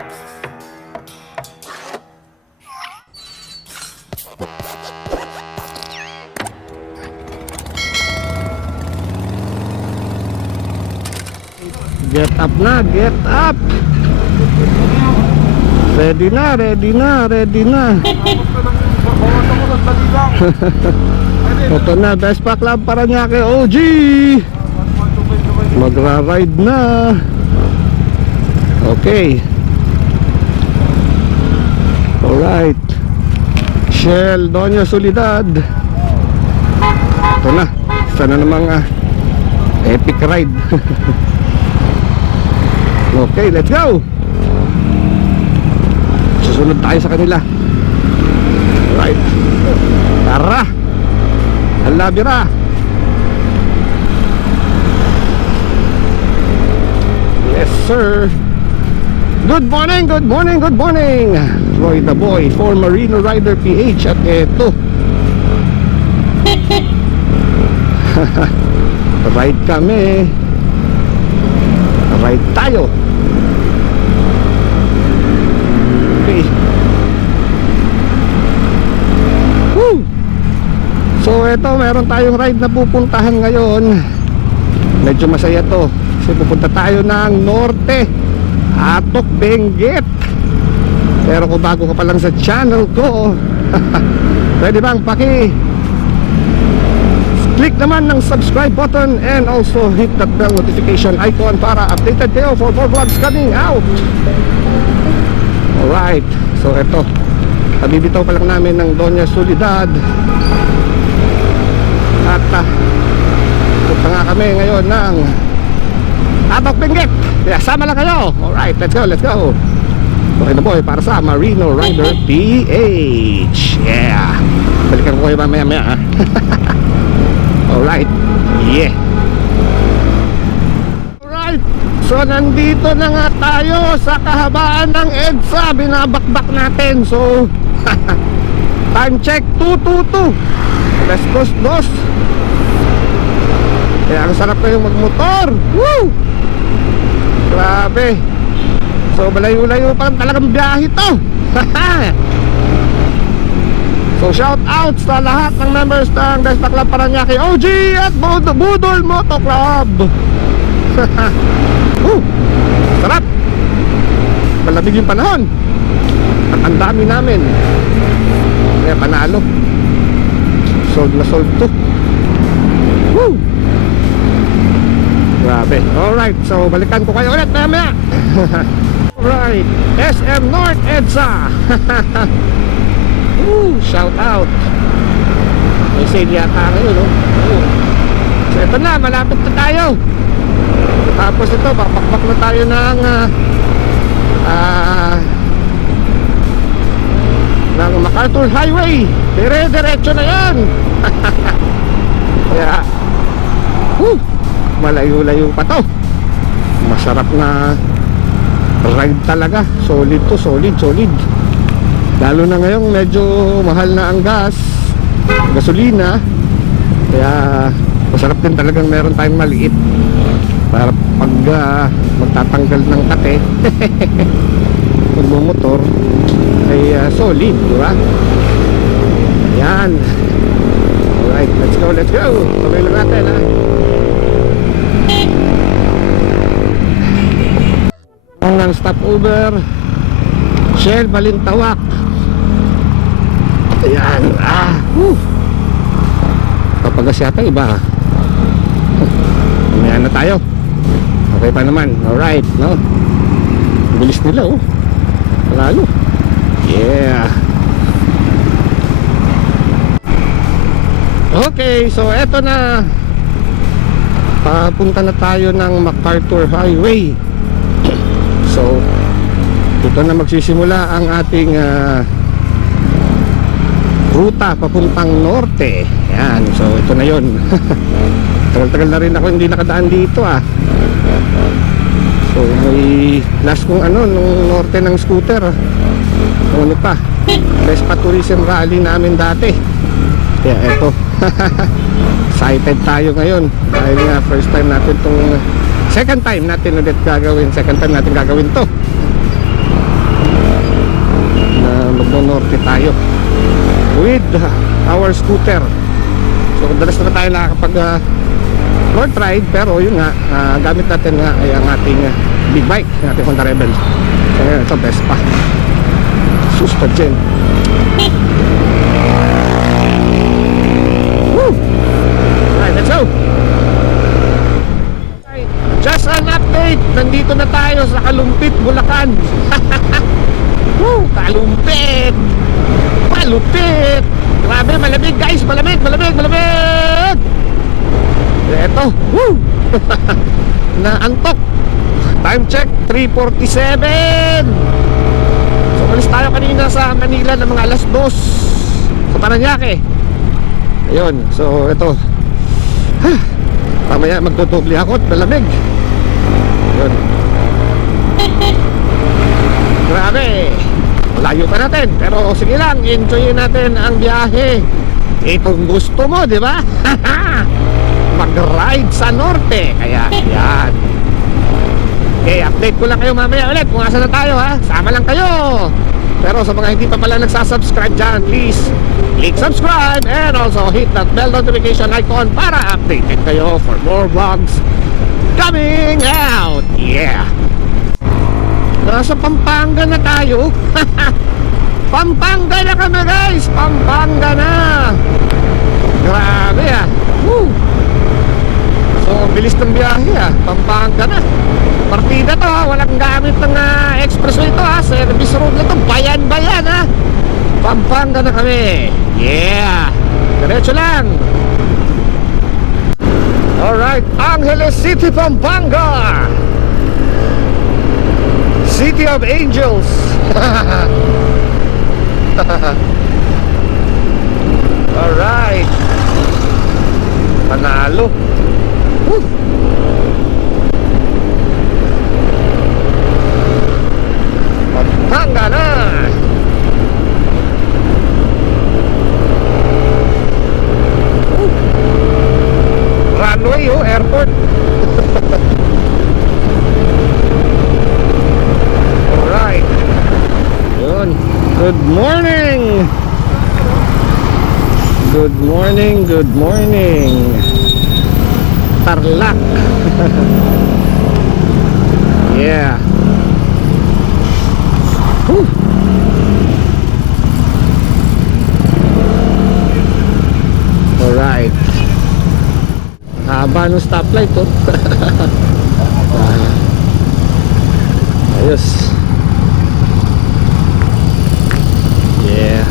Get up na, get up. Ready na, ready na, ready na. Ito na, Vespa Club Paranaque OG. Magra-ride na. Okay. Alright. Shell Doña Soledad. Ito na. Sana namang epic ride. Okay, let's go. Susunod tayo sa kanila. Alright. Tara. Alabira. Yes sir. Good morning, good morning, good morning. Roy the Boy for Marino Rider PH. At eto ride kami. Ride tayo. Okay. Woo! So eto, meron tayong ride na pupuntahan ngayon. Medyo masaya to kasi pupunta tayo ng Norte, Atok, Benguet. Pero kung bago ka pa lang sa channel ko, pwede bang click naman ng subscribe button and also hit that bell notification icon para updated kayo for more vlogs coming out. Alright, so eto, kabibitaw pa lang namin ng Doña Soledad. At punta nga kami ngayon ng Atok, Benguet. Yeah, sama lang kayo. Alright, let's go, let's go. Okay na po para sa Marino Rider PH. Yeah, balikan ko kayo mamaya-maya. Alright, yeah. Alright, so nandito na nga tayo sa kahabaan ng EDSA. Binabakbak natin. So time check 2:22. Alas 2:02. Kaya ang sarap kayong magmotor. Woo! Grabe. So malayo-layo pa talagang biyahe to. So shout out sa lahat ng members ng Vespa Club Paranaque OG at Budol Moto Club. Sarap. Malamig yung panahon. At ang dami namin. Kaya panalo. Sold na sold to. Woo! Grabe. Alright, so balikan ko kayo ulit mamaya. Alright, SM North EDSA. Shout out. May sale yata ngayon, no? So ito na, malapit na tayo. Tapos ito, papakbak na tayo ng MacArthur Highway. Dire-diretso na yan. Kaya malayo-layo pa to. Masarap na ride talaga. Solid to, solid, solid. Lalo na ngayong medyo mahal na ang gas, gasolina. Kaya masarap din talagang meron tayong maliit para pag magtatanggal ng kate magmumotor ay solid, di ba? Ayan. Alright, let's go, let's go. Tuloy lang natin, ha. Ang stopover Shell Balintawak. Ayan. Papagas yata iba. Mamaya na tayo. Okay pa naman. Alright, no? Bilis nila, oh. Lalo. Yeah. Okay, so eto na. Papunta na tayo ng MacArthur Highway. So dito na magsisimula ang ating ruta papuntang norte. Yan, so ito na yun. Tagal-tagal na rin ako hindi nakadaan dito, ah. So may last kong nung norte ng scooter, ano pa, Vespa Tourism Rally namin dati. Kaya eto. Excited tayo ngayon dahil nga first time natin second time natin ulit gagawin to. Norte tayo with our scooter. So dalas na tayo nakakapag road ride, pero yun nga, gamit natin nga ay ang ating big bike, ang ating Honda Rebel. So ngayon, ito Vespa. Sus pa dyan. Woo! Alright, let's go! Just an update, nandito na tayo sa Kalumpit, Bulacan. Woo! Kalumpit! Malupit! Grabe, malamig guys, malamig, malamig, malamig! Eto, woo! Naantok. Time check, 3:47. So, malis tayo kanina sa Manila ng mga alas 2 sa Paranaque. Ayun, so ito. Mamaya magdodoble ako at malamig. Ayun. Grabe. Layo pa natin, pero sige lang, enjoyin natin ang biyahe. Itong gusto mo, di ba? Mag-ride sa norte. Kaya yan. Okay, update ko lang kayo mamaya ulit kung asa na tayo, ha. Sama lang kayo. Pero sa mga hindi pa pala nagsasubscribe dyan, please click subscribe and also hit that bell notification icon para updated kayo for more vlogs coming out. Yeah. Nasa Pampanga na tayo. Pampanga na kami guys. Pampanga na. Grabe ah. Woo. So bilis ng biyahe ah. Pampanga na. Partida to ha. Walang gamit ng expressway to ha. Service road na to. Bayan-bayan ha. Pampanga na kami. Yeah. Diretso lang. Alright. Angeles City, Pampanga. City of Angels. Alright. Panalo. Woo. Pampanga na. Woo. Runway oh, airport. Alright. Yun. Good morning. Good morning, good morning. Tarlac. Yeah. Whew. Alright. Haba ng stoplight oh. Ayos. Yeah.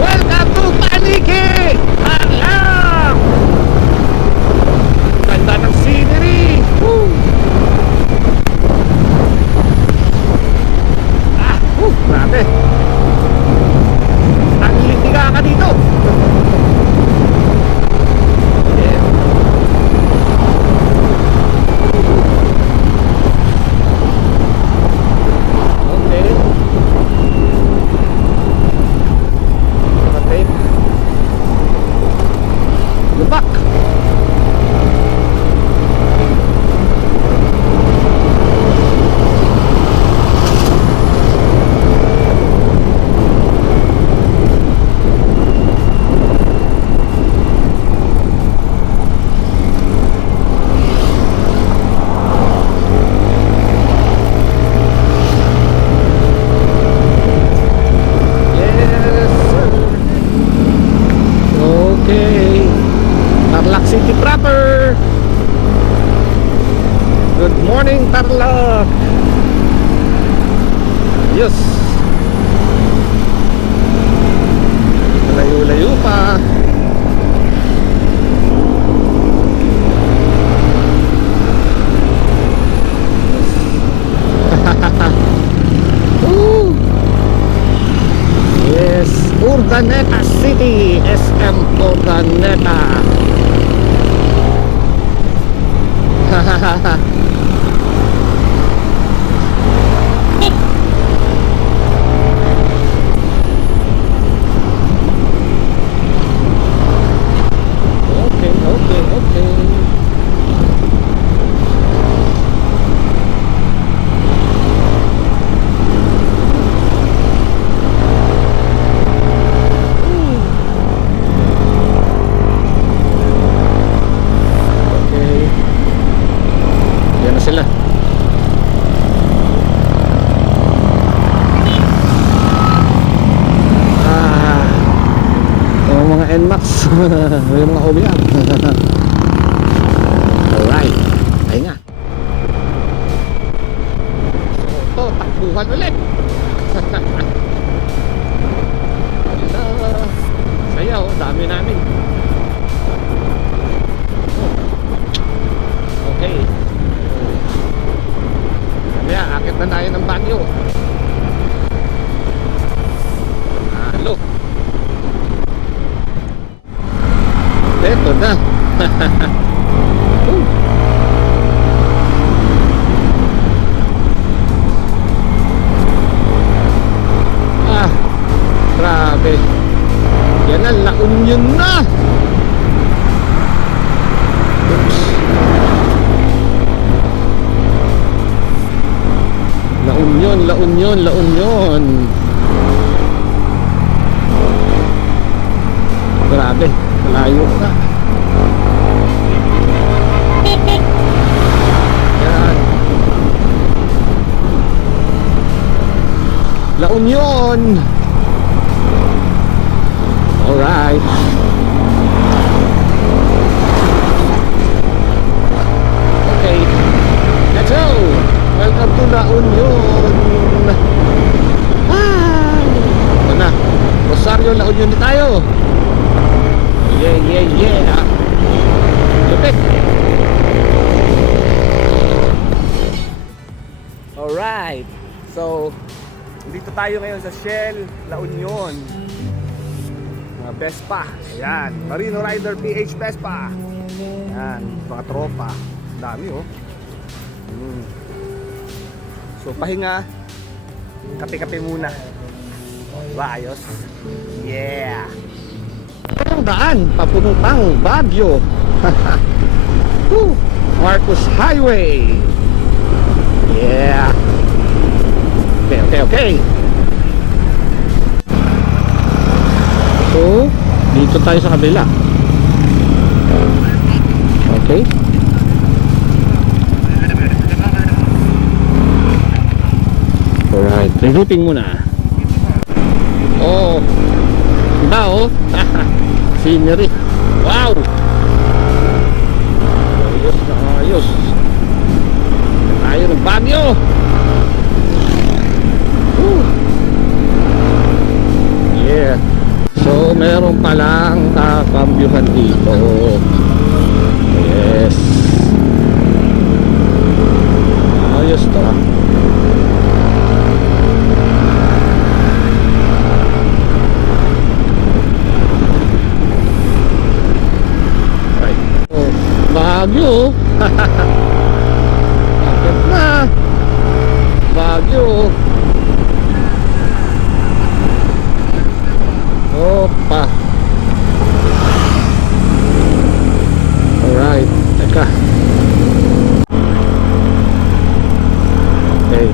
Welcome to Panique! Alam! Ganda ng scenery! Woo! Grabe! Ang litiga ka dito! Yeah. Okay. Okay. Lubak! City proper. Good morning Tarlac. Yes. Layo-layo pa. Yes, Urdaneta City, SM Urdaneta. Okay. sila. Yung mga NMAX. Yung mga OBR. Alright, ay nga. So ito, takbuhan ulit. Saya oh, dami namin. Okay. Kaya akit na tayo ng Baguio. Halo. Ito na. Grabe. Yan ang La Union na. Oops. La Union, La Union, La Union. Grabe, malayo na. Yan. La Union. Alright. Okay, let's go. Welcome to La Union. Ito na, Rosario, La Union na tayo. Yeah, yeah, yeah. Lupit. Alright. So, dito tayo ngayon sa Shell La Union. Mga Vespa. Ayan. Marino Rider PH Vespa. Ayan. Mga tropa. Dami oh. So, pahinga. Kape-kape muna. Diba? Ayos. Yeah. Ang daan, papuntang Baguio. Marcos Highway. Yeah. Okay. So, dito tayo sa kabila. Okay. Alright, rerouting muna. Oh, diba oh? Scenery. Wow! Ayos na ayos. Tayo ng Baguio. Yeah. So meron palang kakambyuhan dito. Yes. Ayos to ah. Baguio. Bakit na? Baguio. Opa. Alright. Teka. Okay.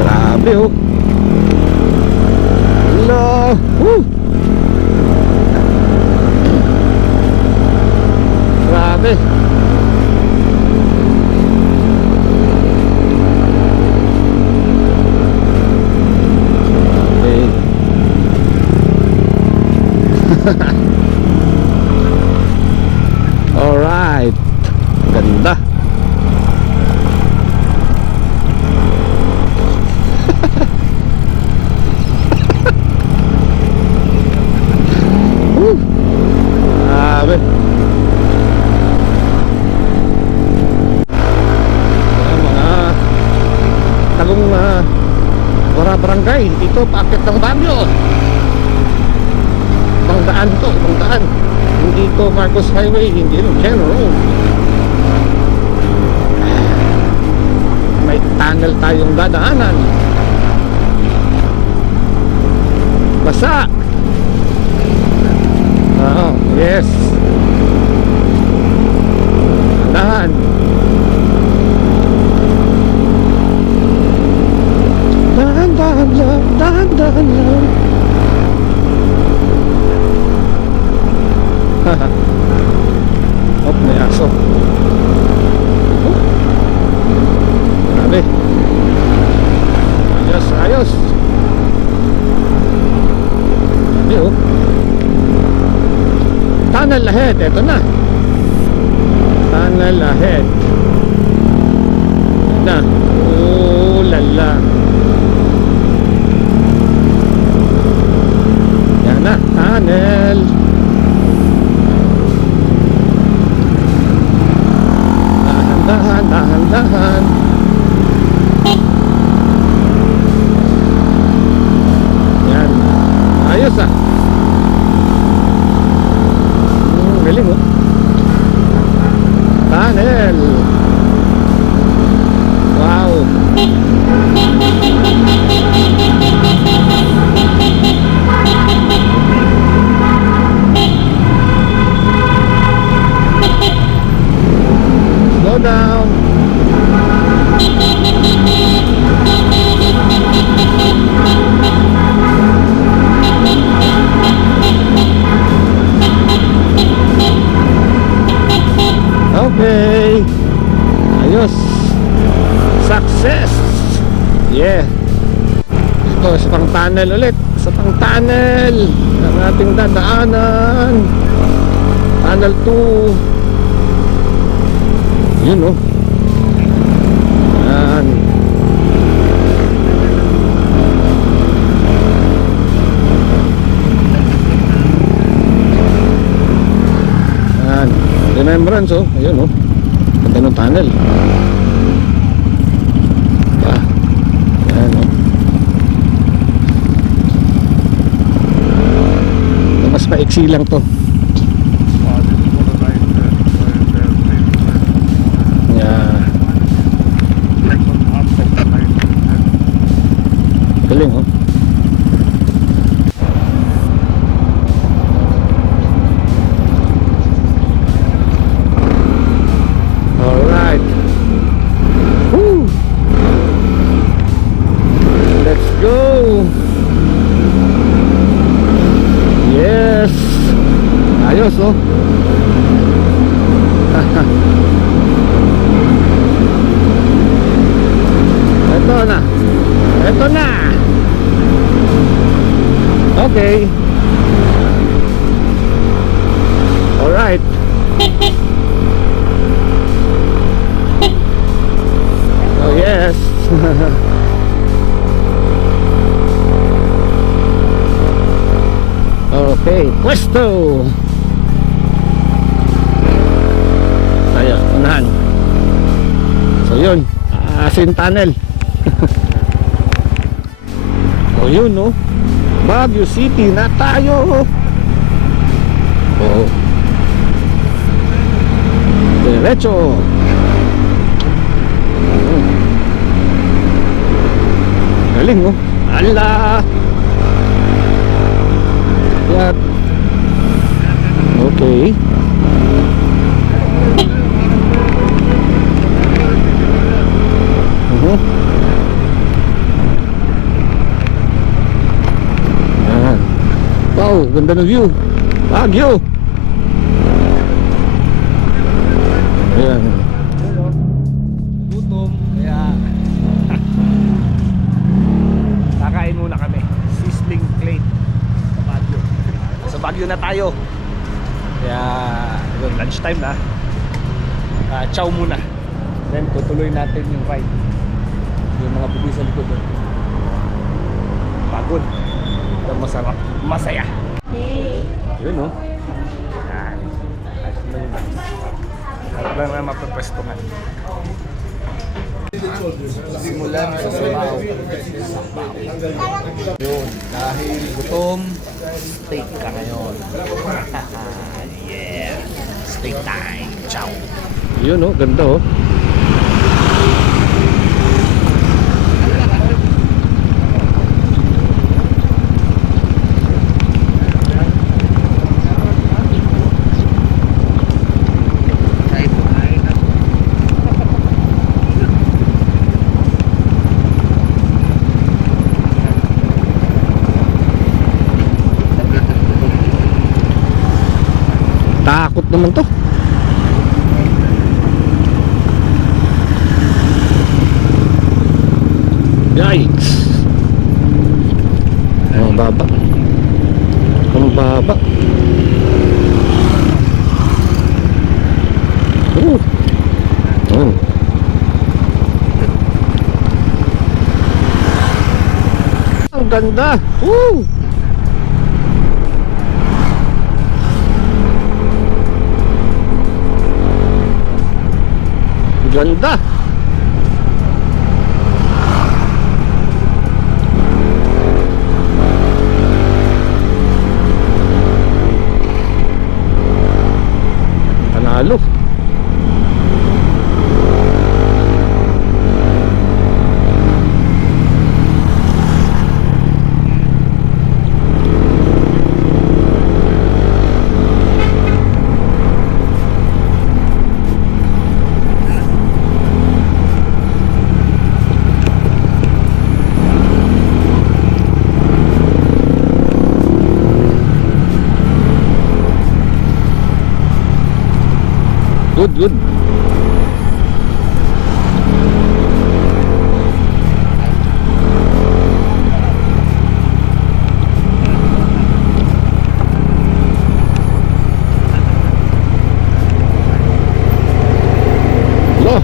Grabe oh. Hello. Grabe. Okay. Alright. Ganda. Grabe. Mga tagong barangay dito, paakit ng Baguio. Ibang daan to, ibang daan. Hindi to Marcos Highway, hindi to General. May tunnel tayong dadaanan. Saksa. Oh, yes. Dahan. Dahan-dahan lang, dahan-dahan lang. Haha. Oh, may aso. Oh. Grabe. Ayos, ayos. Grabe oh. Tunnel ahead, eto na. Tunnel ahead. Na. Oh, lala. Yan na, tunnel. Dahan, dahan, dahan. Yan. Ayos ah. Galing oh. Tunnel. Wow. Slow down. Okay. Ayos. Success. Yeah. Ito sa pang tunnel ulit. Sa pang tunnel ang ating dadaanan. Tunnel 2. Yun oh. Yan. Yan. Remembrance oh. Ayun oh. Ganda ng tunnel. Ah. Yan oh. Mas maiksi lang to. Galing oh. Alright. Woo. Let's go. Yes. Ayos oh. Ito na. Ito na. Okay. All right. Oh yes. Okay, pwesto. Tayo, unahan. So yun, Asin Tunnel. O yun no, Baguio City na tayo. Oh. Diretso. Galing no. Ala. Yan. Okay. Yan. Wow, ganda ng view. Baguio. Ayan. Gutom. Kaya kakain muna kami. Sizzling plate sa Baguio. Sa Baguio na tayo. Kaya yun, lunch time na. Chow muna. Then tutuloy natin yung ride. Yung mga bubi sa likod doon. Pagod. Pero masarap. Masaya. Yun no. Yan. Harap lang na mapapwestuhan. Simulan sa sabaw. Yun, dahil gutom, steak ka ngayon. Yeah, steak time. Ciao. Yun no, ganda oh. naman to. Yikes. Ang baba. Ang baba. Yun. Ang ganda. Woo! Ganda. Panalo. Good, good. Lo.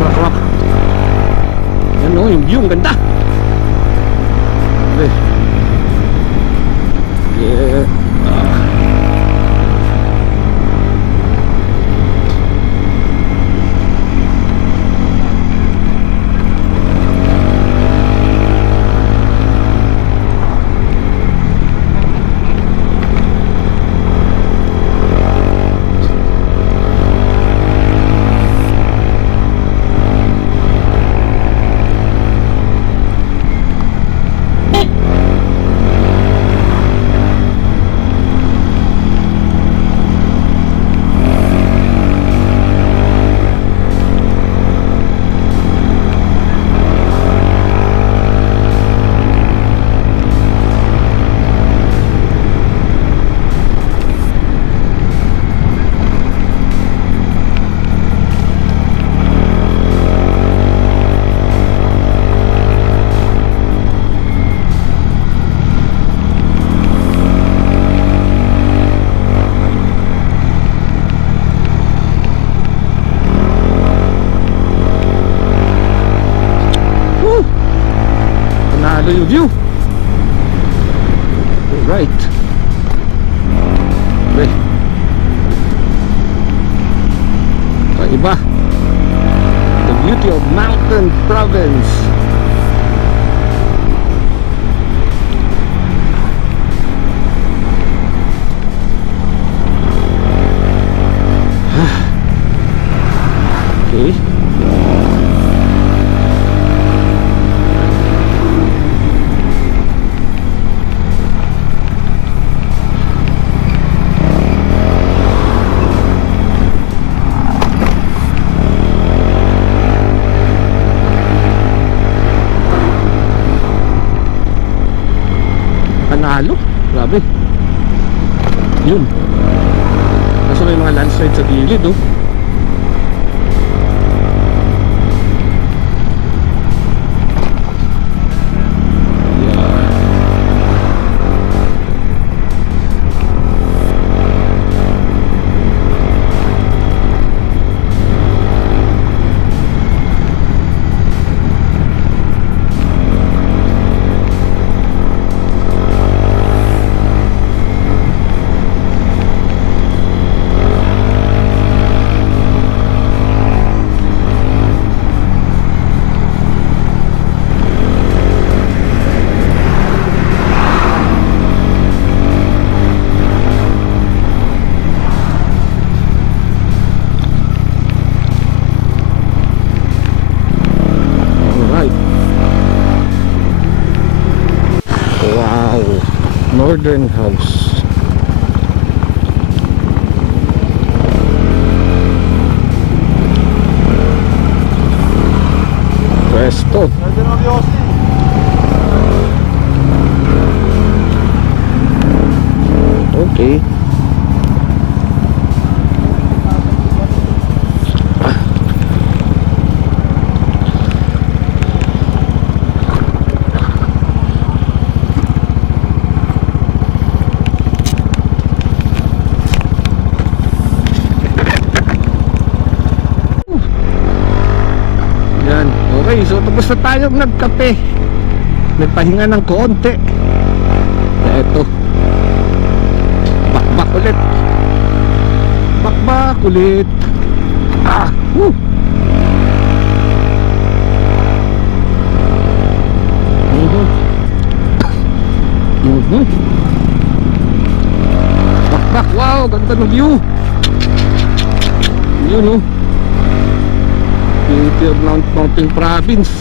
Sarap. Yan o, yung view, ang ganda. Okay. Yeah. Panalo yung view. Right. Okay. Iba. The beauty of Mountain Province. Okay. Panalo. Grabe. Yun. Kaso may mga landslide sa gilid, oh. Yeah. Northern House. Pwesto. Okay. Yan. Okay, so tapos na tayong nagkape. Nagpahinga ng konti. Eto. Bakbak ulit. Bakbak ulit. Woo. Bakbak, wow, ganda ng view. Yun, no. Beauty of Mountain Province.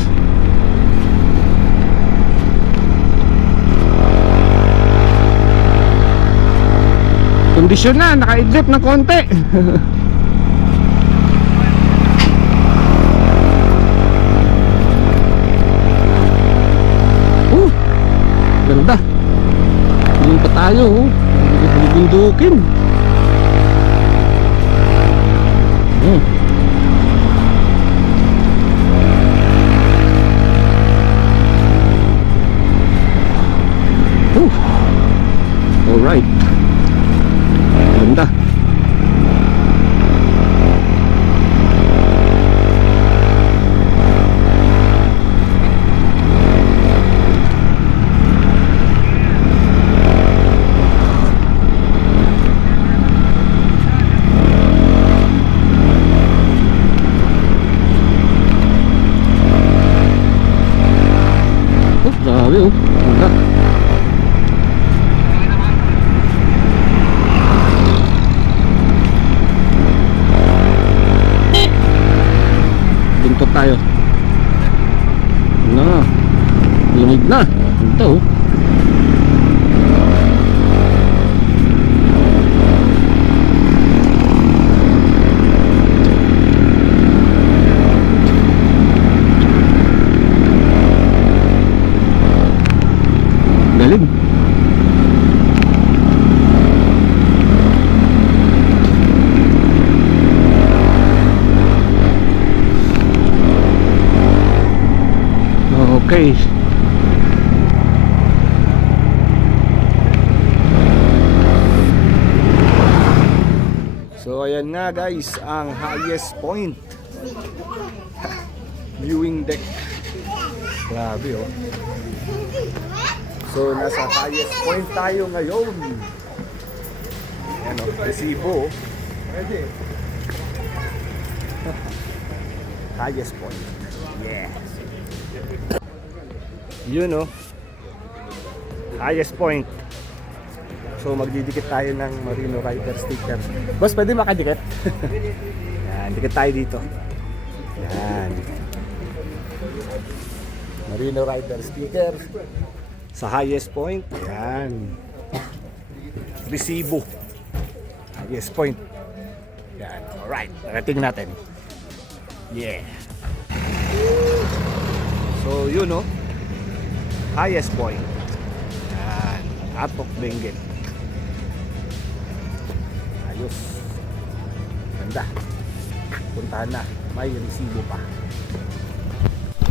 Kondisyon na, naka-idlip ng konti. Ganda. Hindi pa tayo, bundukin. Alright. Ganda. Grabe, ganda. Buntot tayo. Na. Lumig na. Ito. Galing. Okay. So ayan nga guys, ang highest point. Viewing deck. Grabe oh. So nasa highest point tayo ngayon. Ano, resibo. Pwede. Highest point. Yeah. Yun oh. Highest point. So magdidikit tayo ng Marino Rider sticker. Boss, pwede makadikit? Yan, dikit tayo dito. Yan. Marino Rider sticker sa highest point. Yan. Resibo. Highest point. Yan. Alright. Narating natin. Yeah. So yun oh. Highest point. Yan. Atok Benguet. Ayos. Ganda. Puntahan na. May resibo pa.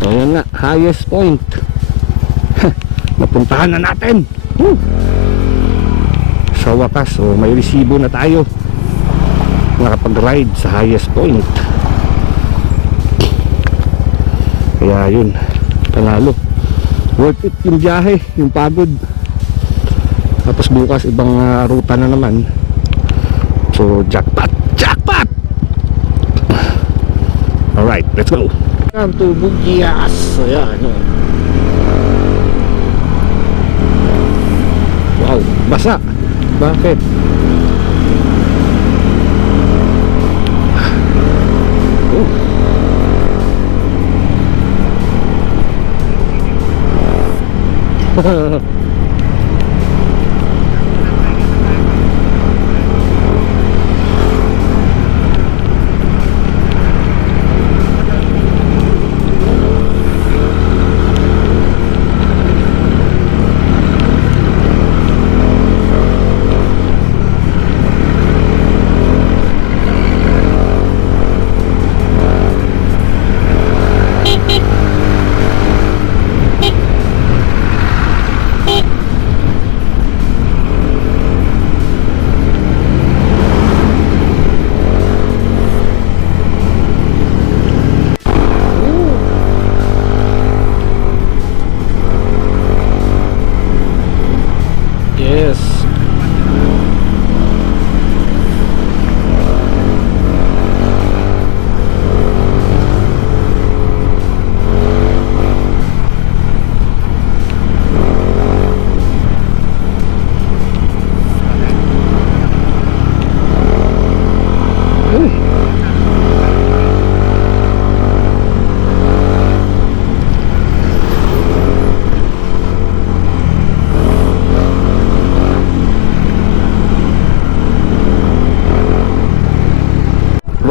Ayan nga. Highest point. Napuntahan na natin. Sa wakas. So may resibo na tayo. Nakapag-ride sa highest point. Kaya yun. Panalo. Worth it yung biyahe, yung pagod. Tapos bukas ibang ruta na naman. So jackpot, jackpot. Alright, let's go. Come to Bugias. Ayan. Wow, basa. Bakit?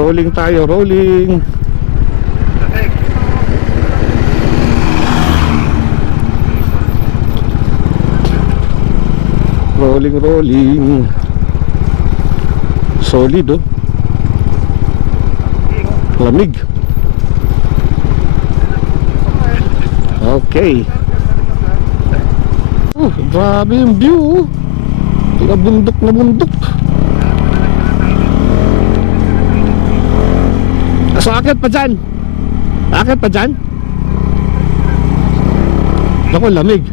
Rolling tayo, rolling. Rolling, rolling. Solid, oh. Lamig. Okay. Grabe yung view, oh. Tiga bundok na bundok. So, akit pa dyan. Akit pa dyan. Ako, lamig.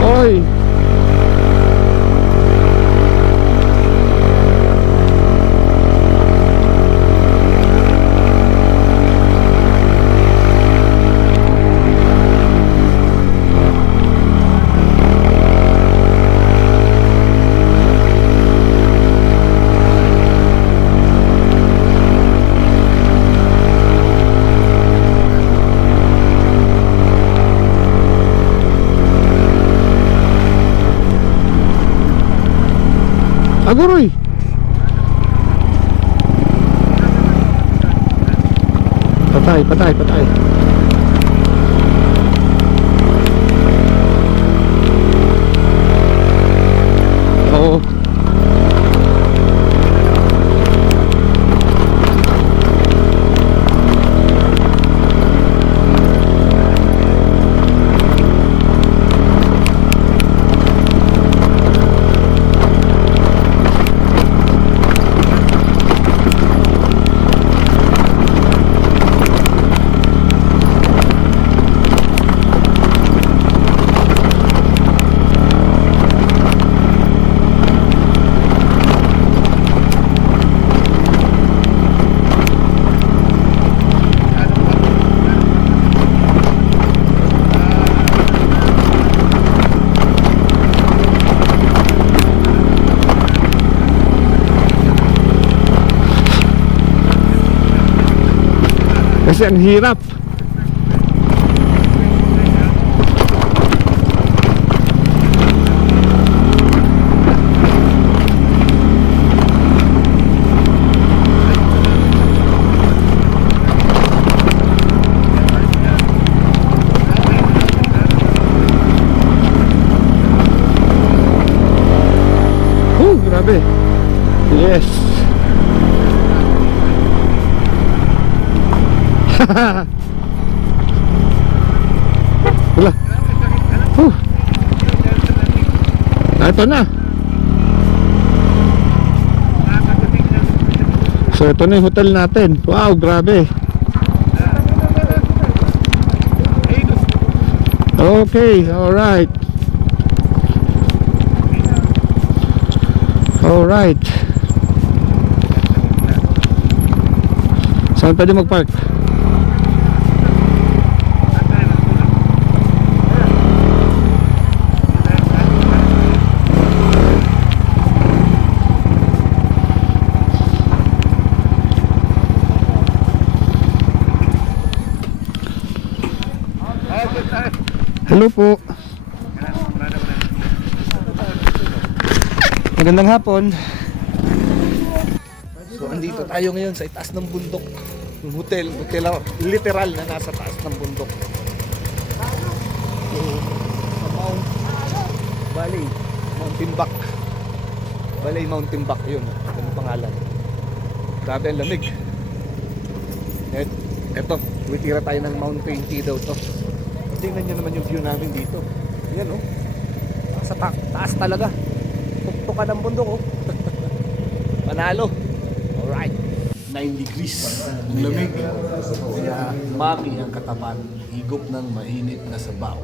Oy. Aguroy. Patay, patay, patay. Oo. Kasi ang hirap. Grabe. Yes. Wala. Ito na. So ito na yung hotel natin. Wow, grabe. Okay, alright. Alright. Saan pwede mag-park? Hello po. Magandang hapon. So andito tayo ngayon sa itaas ng bundok. Yung hotel literal na nasa taas ng bundok. So, sa Mount Valley, Mountain Back. Valley Mountain Back yun. Ano pangalan? Grabe ang lamig. Eto, tira tayo ng Mount Painty daw to. Tingnan nyo naman yung view namin dito. Yan oh. Sa taas talaga. Tuktukan ng bundok oh. Panalo. Alright. 9 degrees. Ang lamig. Kaya maki ang katawan. Higop ng mainit na sabaw.